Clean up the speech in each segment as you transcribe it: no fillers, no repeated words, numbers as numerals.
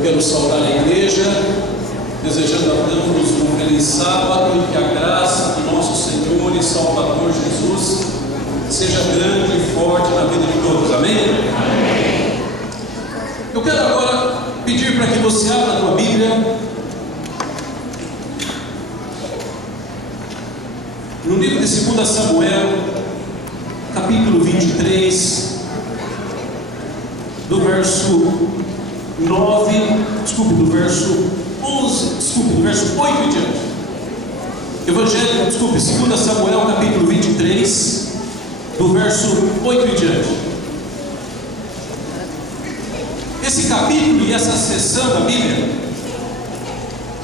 Eu quero saudar a igreja, desejando a todos um feliz sábado e que a graça do nosso Senhor e Salvador Jesus seja grande e forte na vida de todos. Amém? Amém. Eu quero agora pedir para que você abra a tua Bíblia no livro de 2 Samuel, capítulo 23, do verso 9, do verso 11, do verso 8 em diante. Evangelho, 2 Samuel, capítulo 23, do verso 8 em diante. Esse capítulo e essa seção da Bíblia,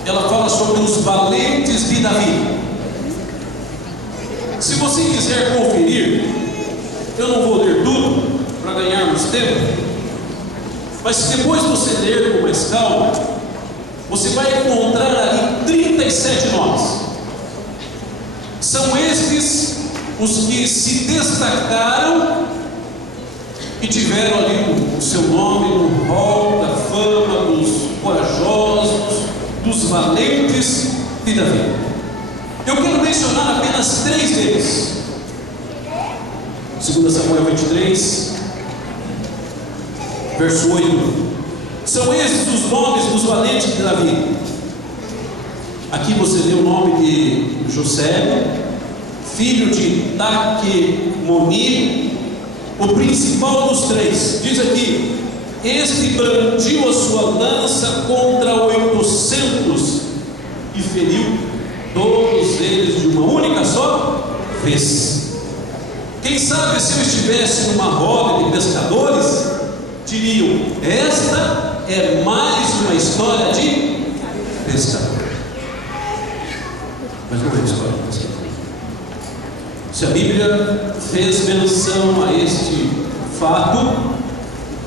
ela fala sobre os valentes de Davi. Se você quiser conferir, eu não vou ler tudo para ganharmos tempo, mas depois você ler com mais calma, você vai encontrar ali 37 nomes. São estes os que se destacaram e tiveram ali o seu nome no rol da fama dos corajosos, dos valentes de Davi. Eu quero mencionar apenas 3 deles. 2 Samuel 23, verso 8. São esses os nomes dos valentes de Davi. Aqui você vê o nome de José, filho de Taquemoni, o principal dos 3. Diz aqui: este brandiu a sua lança contra 800 e feriu todos eles de uma única só vez. Quem sabe se eu estivesse numa roda de pescadores, diriam: esta é mais uma história de pescador. Mas não é história de pescador. Se a Bíblia fez menção a este fato,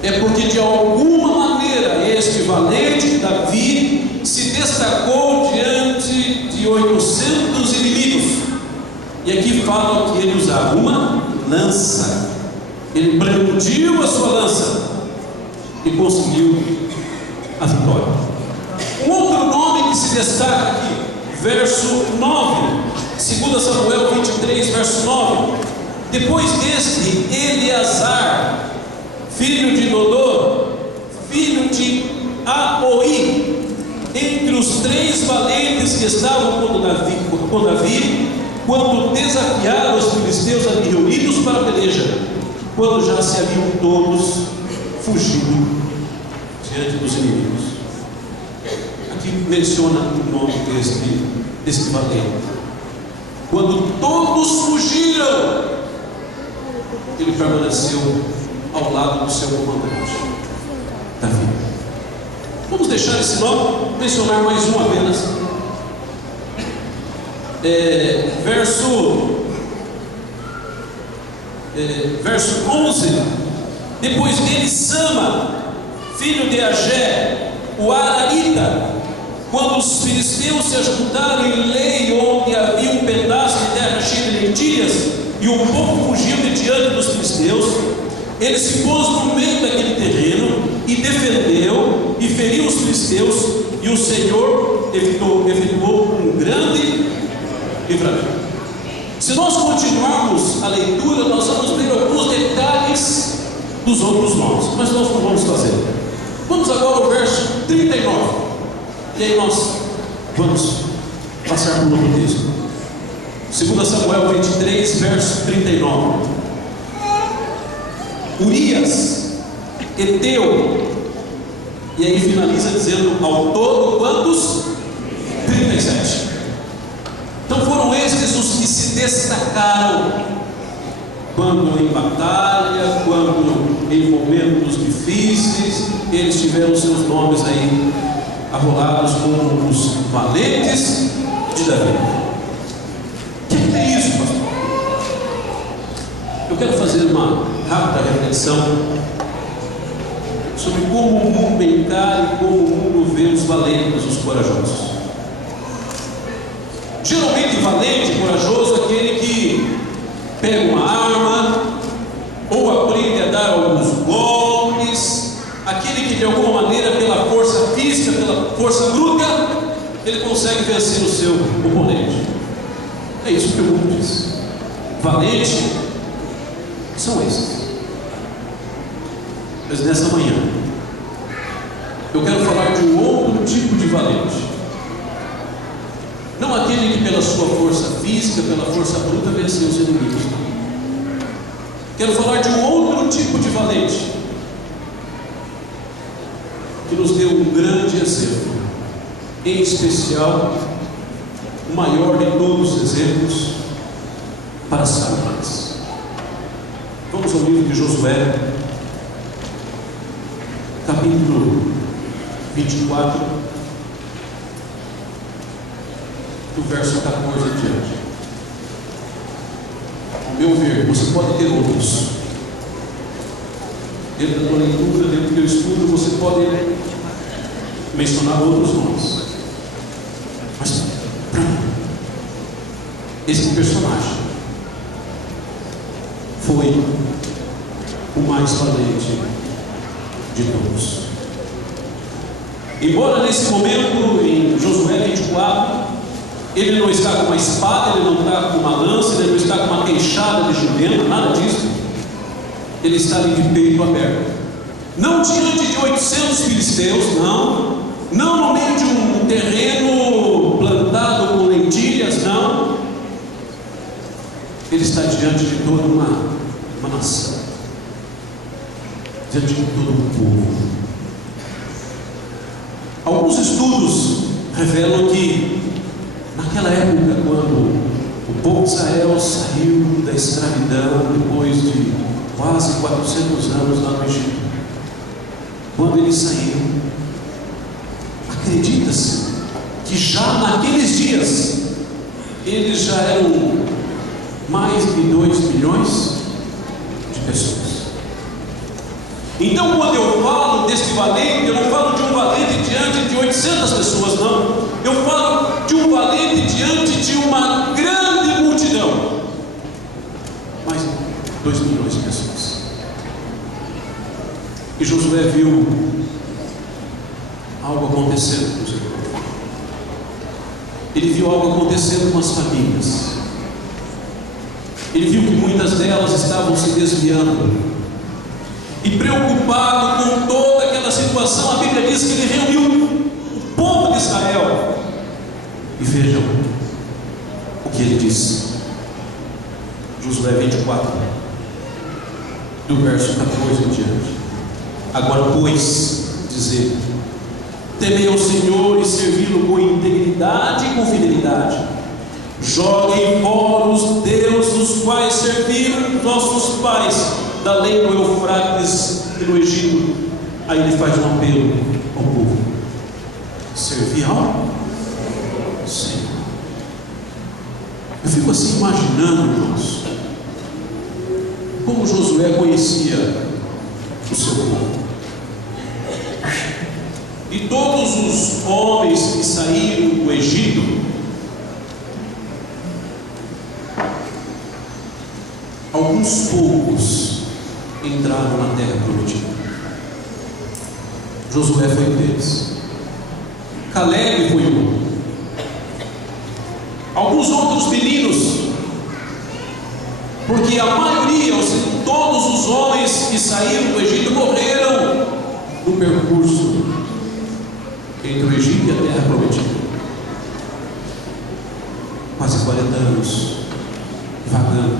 é porque de alguma maneira este valente Davi se destacou diante de 800 inimigos. E aqui fala que ele usava uma lança. Ele brandiu a sua lança e conseguiu a vitória. Um outro nome que se destaca aqui, verso 9, 2 Samuel 23, verso 9. Depois deste, Eleazar, filho de Dodô, filho de Aoi, entre os 3 valentes que estavam com Davi, quando desafiaram os filisteus ali reunidos para a peleja, quando já se haviam todos fugido diante dos inimigos. Aqui menciona o nome deste valente. Quando todos fugiram, ele permaneceu ao lado do seu comandante, Davi. Vamos deixar esse nome, mencionar mais um apenas. Verso 11. Depois dele, Sama, filho de Agé, o Ararita, quando os filisteus se ajuntaram em Lei, onde havia um pedaço de terra cheia de lentilhas, e o povo fugiu de diante dos filisteus, ele se pôs no meio daquele terreno e defendeu e feriu os filisteus, e o Senhor efetuou um grande livramento. Se nós continuarmos a leitura, nós vamos ver alguns detalhes dos outros nomes, mas nós não vamos fazer. Vamos agora ao verso 39, e aí nós vamos passar por outro texto. 2 Samuel 23, verso 39. Urias, Eteu, e aí finaliza dizendo: ao todo quantos? 37. Então foram estes os que se destacaram quando em batalha, quando em momentos difíceis, eles tiveram seus nomes aí arrolados como os valentes de Davi. O que é isso, pastor? Eu quero fazer uma rápida reflexão sobre como o mundo encara e como o mundo vê os valentes, os corajosos. Geralmente, valente e corajoso é aquele que pega uma arma ou aprende a dar alguns golpes, aquele que de alguma maneira, pela força física, pela força bruta, ele consegue vencer o seu oponente. É isso que o mundo diz. Valente são esses. Mas nessa manhã eu quero falar de um outro tipo de valente. Não aquele que pela sua força física, pela força bruta venceu os inimigos. Quero falar de um outro tipo de valente que nos deu um grande exemplo, em especial o maior de todos os exemplos para Satanás. Vamos ao livro de Josué, capítulo 24, do verso 14 em diante. Ao meu ver, você pode ter outros. Dentro da tua leitura, dentro do teu estudo, você pode mencionar outros nomes. Mas, para mim, esse personagem foi o mais valente de todos. Embora nesse momento, em Josué 24, ele não está com uma espada, ele não está com uma lança, ele não está com uma queixada de jumento, nada disso. Ele está ali de peito aberto, não diante de 800 filisteus, não no meio de um terreno plantado com lentilhas, não. Ele está diante de toda uma nação, diante de todo um povo. Alguns estudos revelam que naquela época, quando o povo de Israel saiu da escravidão, depois de quase 400 anos lá no Egito, quando eles saíram, acredita-se que já naqueles dias eles já eram mais de 2 milhões de pessoas. Então, quando eu falo desse valente, eu não falo de um valente diante de 800 pessoas, não. Eu falo de um valente diante de uma grande multidão, mais de 2 milhões de pessoas. E Josué viu algo acontecendo com os irmãos. Ele viu algo acontecendo com as famílias. Ele viu que muitas delas estavam se desviando. E preocupado com toda aquela situação, a Bíblia diz que ele reuniu o povo de Israel. E vejam o que ele disse. Josué 24, do verso 14 em diante. Agora, pois, dizer: temei ao Senhor e servi-lo com integridade e com fidelidade. Joguem fora os deuses dos quais serviram nossos pais, da lei do Eufrates e no Egito. Aí ele faz um apelo ao povo: servir ao Senhor. Eu fico assim imaginando, irmãos, como Josué conhecia o seu povo. E todos os homens que saíram do Egito, alguns poucos entraram na terra prometida. Josué foi um deles. Caleb foi um. Alguns outros meninos, porque a maioria, ou seja, todos os homens que saíram do Egito morreram no percurso entre o Egito e a terra prometida. Quase 40 anos vagando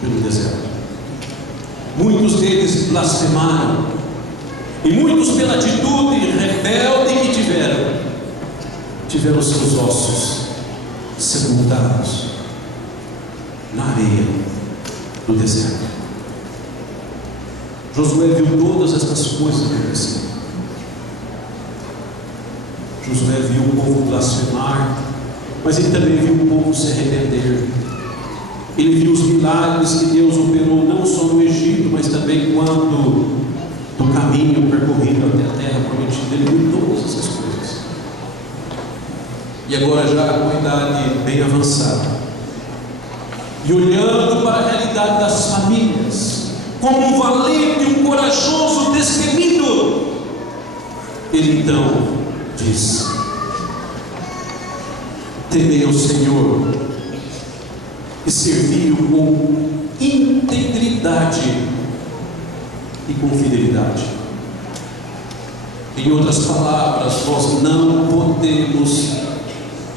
pelo deserto. Muitos deles blasfemaram, e muitos, pela atitude rebelde que tiveram seus ossos sepultados na areia do deserto. Josué viu todas estas coisas acontecer. Josué viu o povo blasfemar, mas ele também viu o povo se arrepender. Ele viu os milagres que Deus operou não só no Egito, mas também quando no caminho percorrido até a terra prometida. Ele viu todas essas coisas. E agora, já com a idade bem avançada, e olhando para a realidade das famílias, como um valente, um corajoso destemido, Ele então diz: temei ao Senhor e servi-o com integridade e com fidelidade. Em outras palavras, nós não podemos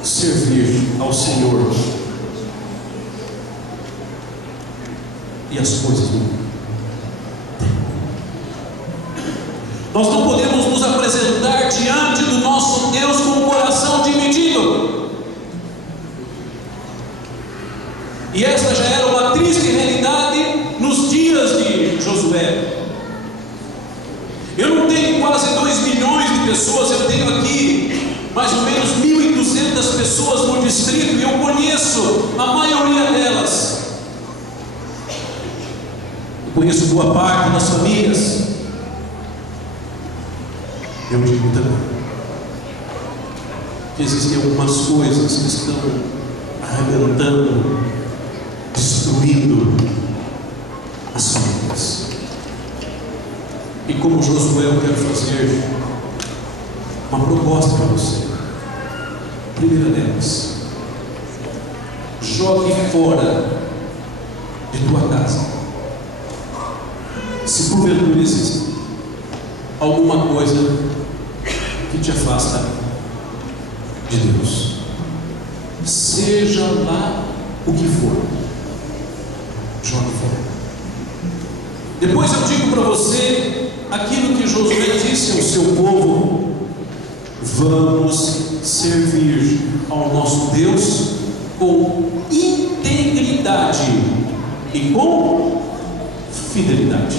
servir ao Senhor e as coisas do mundo. Nós não podemos nos apresentar diante do nosso Deus com o coração dividido. E esta já era uma triste realidade nos dias de Josué. Eu não tenho quase 2 milhões de pessoas, eu tenho aqui mais ou menos 1.200 pessoas no distrito, e eu conheço a maioria delas. Eu conheço boa parte das famílias. Eu digo também que existem algumas coisas que estão arrebentando, destruindo as famílias. E como Josué, eu quero fazer uma proposta para você. Primeira delas: jogue fora de tua casa, se porventura existe alguma coisa que te afasta de Deus, seja lá o que for, jogue fora. Depois eu digo para você aquilo que Josué disse ao seu povo: vamos servir ao nosso Deus com integridade e com fidelidade.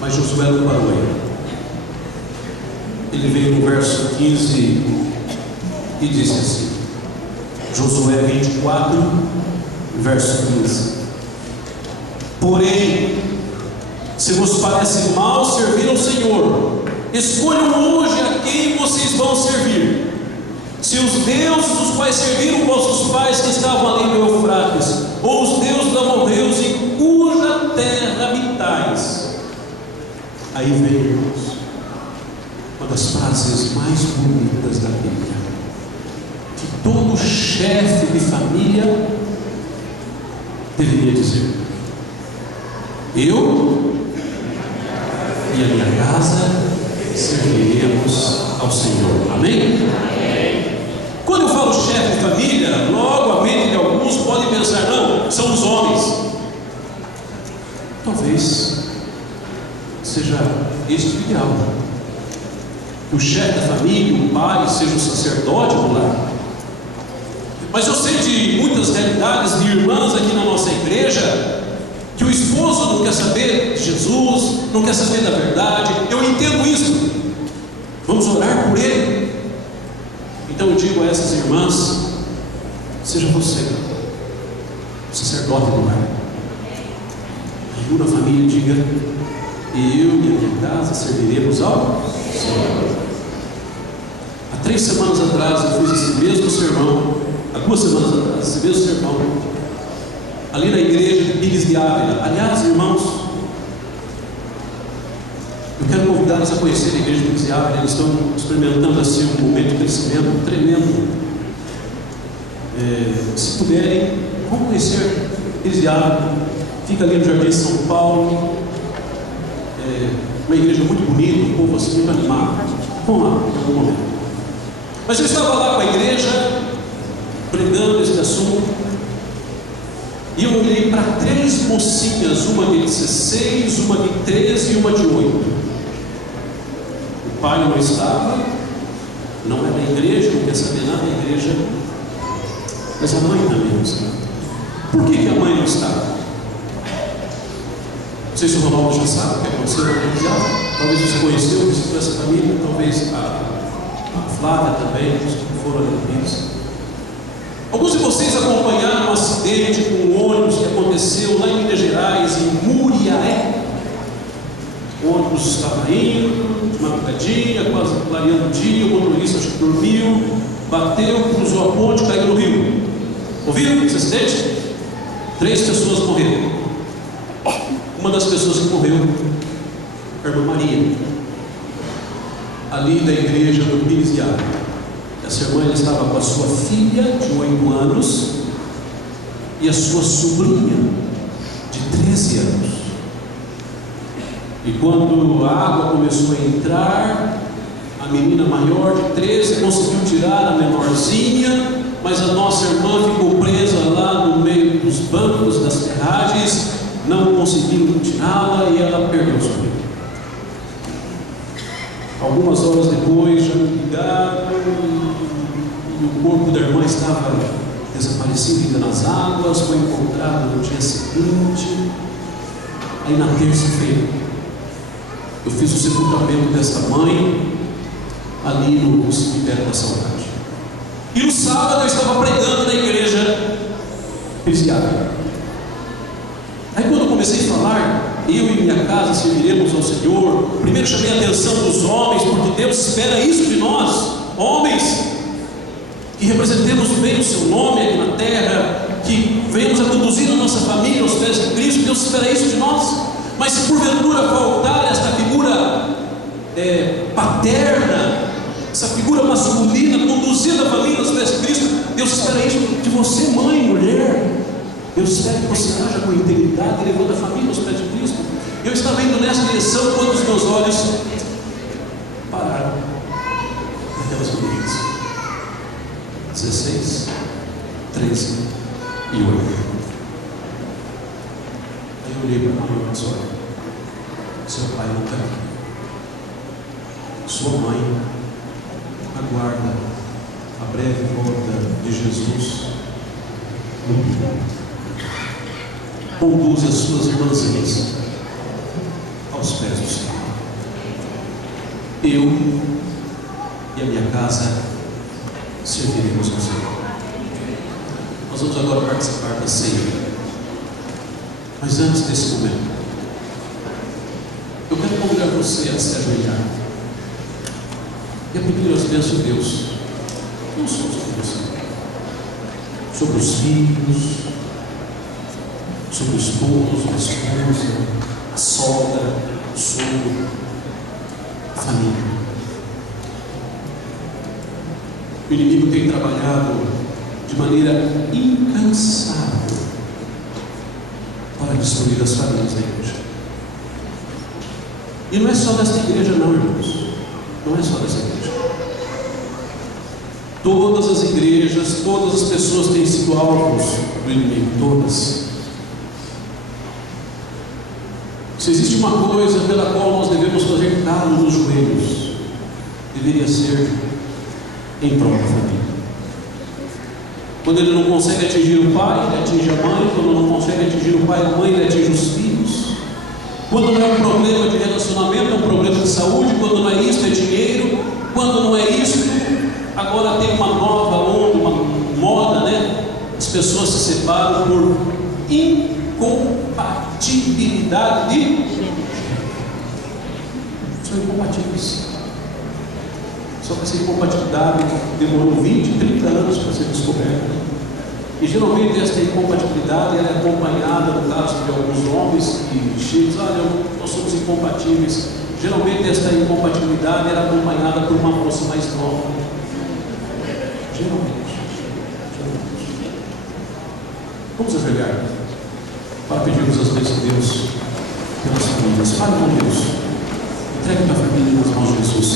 Mas Josué não parou aí. Ele veio no verso 15 e disse assim, Josué 24, verso 15: porém, se vos parece mal servir ao Senhor, escolham hoje a quem vocês vão servir. Se os deuses dos quais serviram vossos pais que estavam além do Eufrates, ou os deuses dos amorreus em cuja terra habitais. Aí vem, irmãos, uma das frases mais bonitas da Bíblia, que todo chefe de família deveria dizer: eu e a minha casa serviremos ao Senhor. Amém? Quando eu falo chefe de família, logo a mente de alguns pode pensar: não, são os homens. Talvez seja este o ideal, que o chefe da família, o pai, seja o sacerdote do lar. Mas eu sei de muitas realidades de irmãs aqui na nossa igreja, que o esposo não quer saber de Jesus, não quer saber da verdade. Eu entendo isso. Vamos orar por ele. Então eu digo a essas irmãs: seja você o sacerdote do lar. Reúna a família e diga: eu e a minha casa serviremos ao Senhor. Há 3 semanas atrás eu fiz esse mesmo sermão. Há 2 semanas atrás, esse mesmo sermão, ali na igreja de Pires de Ávila. Aliás, irmãos, eu quero convidá-los a conhecer a igreja de Pires de Ávila. Eles estão experimentando assim um momento de crescimento tremendo. Se puderem, vão conhecer Pires de Ávila. Fica ali no Jardim São Paulo. Uma igreja muito bonita, um povo assim muito animado. Vamos lá, em algum momento. Mas eu estava lá com a igreja, pregando esse assunto, e eu olhei para 3 mocinhas, uma de 16, uma de 13 e uma de 8. O pai não estava, não era da igreja, não quer saber nada da igreja, mas a mãe também não estava. Por que a mãe não estava? Não sei se o Ronaldo já sabe o que aconteceu na realizada. Talvez você conheceu, visitou essa família, talvez a Flávia também, os que foram ali. Alguns de vocês acompanharam um acidente com um ônibus que aconteceu lá em Minas Gerais, em Muriaé. O ônibus estava indo, de madrugadinha, quase clareando o dia, o motorista acho que dormiu, bateu, cruzou a ponte, caiu no rio. Ouviram esse acidente? 3 pessoas morreram. Uma das pessoas que morreu a irmã Maria, ali da igreja do Pires de Ávila. Essa irmã ela estava com a sua filha de 8 anos e a sua sobrinha de 13 anos. E quando a água começou a entrar, a menina maior de 13 conseguiu tirar a menorzinha, mas a nossa irmã ficou presa lá no meio dos bancos das ferragens, não conseguiram tirá-la e ela perdeu sua vida. Algumas horas depois já me ligaram e o corpo da irmã estava desaparecido ainda nas águas, foi encontrado no dia seguinte. Aí na terça-feira eu fiz o sepultamento dessa mãe ali no cemitério da Saudade. E no sábado eu estava pregando na igreja cristiana. Aí quando eu comecei a falar, eu e minha casa serviremos ao Senhor, primeiro chamei a atenção dos homens, porque Deus espera isso de nós, homens, que representemos bem o seu nome aqui na terra, que venhamos a conduzir a nossa família aos pés de Cristo. Deus espera isso de nós. Mas se porventura faltar esta figura paterna, essa figura masculina, conduzindo a família aos pés de Cristo, Deus espera isso de você, mãe, mulher. Deus espera que você haja com integridade, levando a família aos pés de Cristo. Eu estava indo nessa direção quando os meus olhos pararam naquelas mulheres, 16, 13 e 8. Aí eu olhei para a mãe e disse: olha, seu pai não está aqui, sua mãe aguarda a breve volta de Jesus. Conduz as suas irmãzinhas aos pés do Senhor. Eu e a minha casa serviremos ao Senhor. Nós vamos agora participar da ceia. Mas antes desse momento, eu quero convidar você a se ajoelhar e a pedir as bênçãos de Deus, não só sobre você, sobre os filhos, sobre o esposo, a esposa, a sogra, o sogro, a família. O inimigo tem trabalhado de maneira incansável para destruir as famílias da igreja. E não é só desta igreja não, irmãos. Não é só dessa igreja. Todas as igrejas, todas as pessoas têm sido alvos do inimigo, todas. Se existe uma coisa pela qual nós devemos fazer calo nos joelhos, deveria ser em prol da família. Quando ele não consegue atingir o pai, ele atinge a mãe. Quando não consegue atingir o pai e a mãe, ele atinge os filhos. Quando não é um problema de relacionamento, é um problema de saúde. Quando não é isso, é dinheiro. Quando não é isso, agora tem uma nova onda, uma moda, né? As pessoas se separam por incompatibilidade de gênero. São incompatíveis. Só que essa incompatibilidade demorou 20, 30 anos para ser descoberta. E geralmente essa incompatibilidade ela é acompanhada, no caso de alguns homens que chegam, olha, nós somos incompatíveis. Geralmente essa incompatibilidade era acompanhada por uma moça mais nova. Geralmente. Vamos ajoelhar para pedirmos as bênçãos de Deus pelas famílias. Pai, meu Deus, entregue tua família nas mãos de Jesus.